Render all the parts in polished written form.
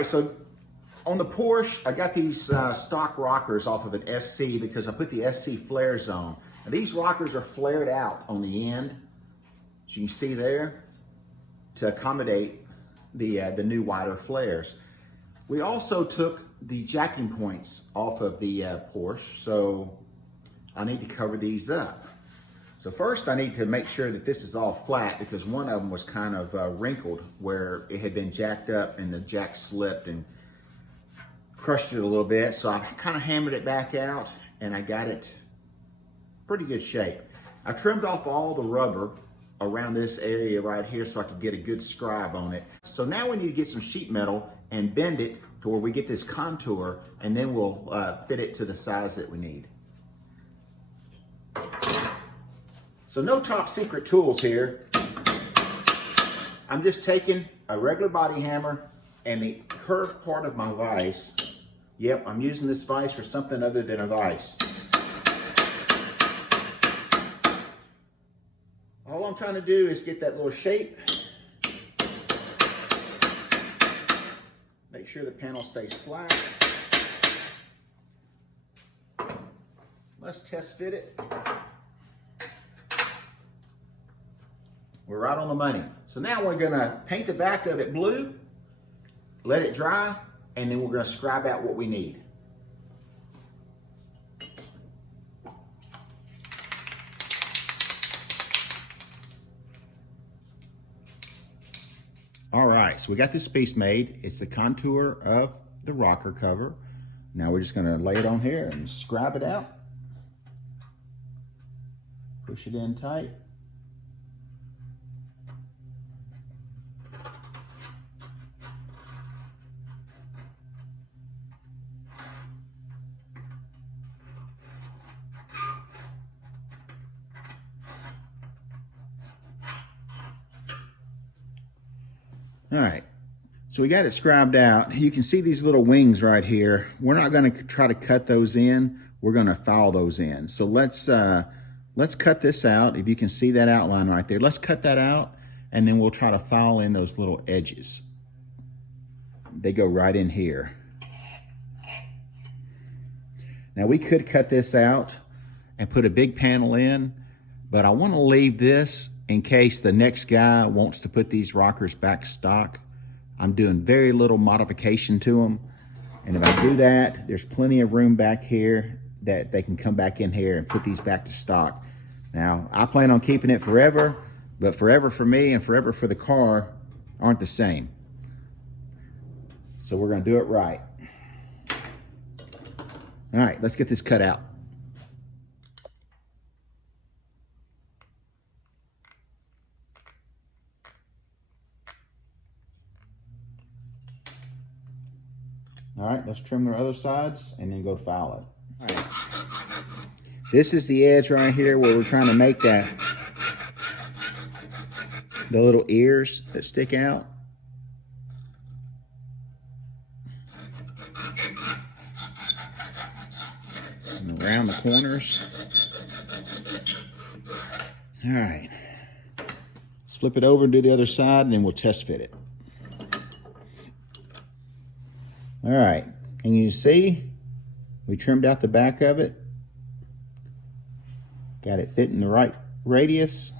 right, so on the Porsche, I got these stock rockers off of an SC because I put the SC flares on. Now, these rockers are flared out on the end, as you can see there, to accommodate the new wider flares. We also took the jacking points off of the Porsche, so I need to cover these up. So first I need to make sure that this is all flat because one of them was kind of wrinkled where it had been jacked up and the jack slipped and crushed it a little bit. So I kind of hammered it back out and I got it pretty good shape. I trimmed off all the rubber around this area right here so I could get a good scribe on it. So now we need to get some sheet metal and bend it to where we get this contour, and then we'll fit it to the size that we need. So no top secret tools here. I'm just taking a regular body hammer and the curved part of my vise. Yep, I'm using this vise for something other than a vise. All I'm trying to do is get that little shape. Make sure the panel stays flat. Let's test fit it. We're right on the money. So now we're gonna paint the back of it blue, let it dry, and then we're gonna scribe out what we need. All right, so we got this piece made. It's the contour of the rocker cover. Now we're just gonna lay it on here and scribe it out. Push it in tight. All right, so we got it scribed out. You can see these little wings right here. We're not gonna try to cut those in. We're gonna file those in. So let's cut this out. If you can see that outline right there, let's cut that out and then we'll try to file in those little edges. They go right in here. Now we could cut this out and put a big panel in, but I wanna leave this in case the next guy wants to put these rockers back stock. I'm doing very little modification to them. And if I do that, there's plenty of room back here that they can come back in here and put these back to stock. Now, I plan on keeping it forever, but forever for me and forever for the car aren't the same. So we're gonna do it right. All right, let's get this cut out. All right, let's trim the other sides and then go file it. All right. This is the edge right here where we're trying to make the little ears that stick out. And around the corners. All right. Let's flip it over and do the other side and then we'll test fit it. All right, and you see, we trimmed out the back of it. Got it fitting the right radius.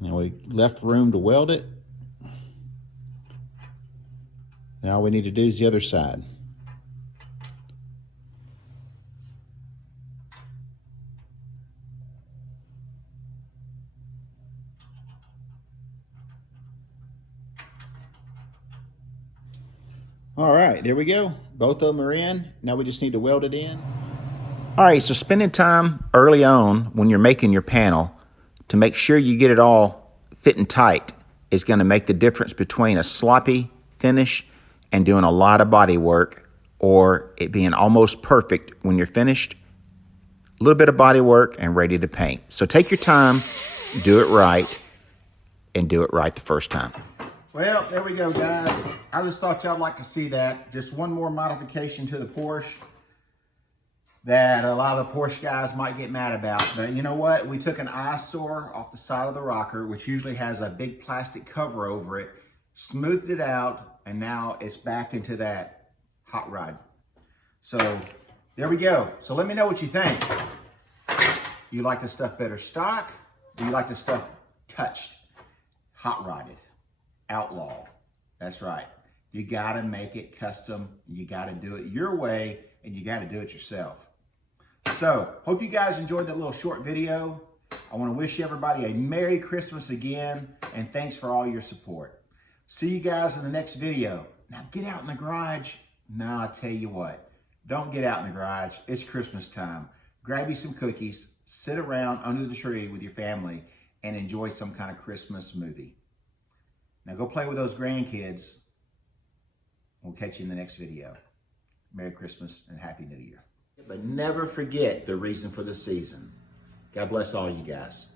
Now we left room to weld it. Now all we need to do is the other side. All right, there we go. Both of them are in. Now we just need to weld it in. All right, so spending time early on when you're making your panel to make sure you get it all fitting tight is gonna make the difference between a sloppy finish and doing a lot of body work or it being almost perfect when you're finished. A little bit of body work and ready to paint. So take your time, do it right, and do it right the first time. Well, there we go, guys. I just thought y'all like to see that. Just one more modification to the Porsche. that a lot of the Porsche guys might get mad about. But you know what? We took an eyesore off the side of the rocker, which usually has a big plastic cover over it, smoothed it out, and now it's back into that hot rod. So there we go. So let me know what you think. You like the stuff better stock? Do you like the stuff touched, hot rodded, outlaw? That's right. You gotta make it custom. You gotta do it your way, and you gotta do it yourself. So, hope you guys enjoyed that little short video. I want to wish everybody a Merry Christmas again, and thanks for all your support. See you guys in the next video. Now get out in the garage. Now I tell you what, don't get out in the garage. It's Christmas time. Grab you some cookies, sit around under the tree with your family, and enjoy some kind of Christmas movie. Now go play with those grandkids. We'll catch you in the next video. Merry Christmas and Happy New Year. But never forget the reason for the season. God bless all you guys.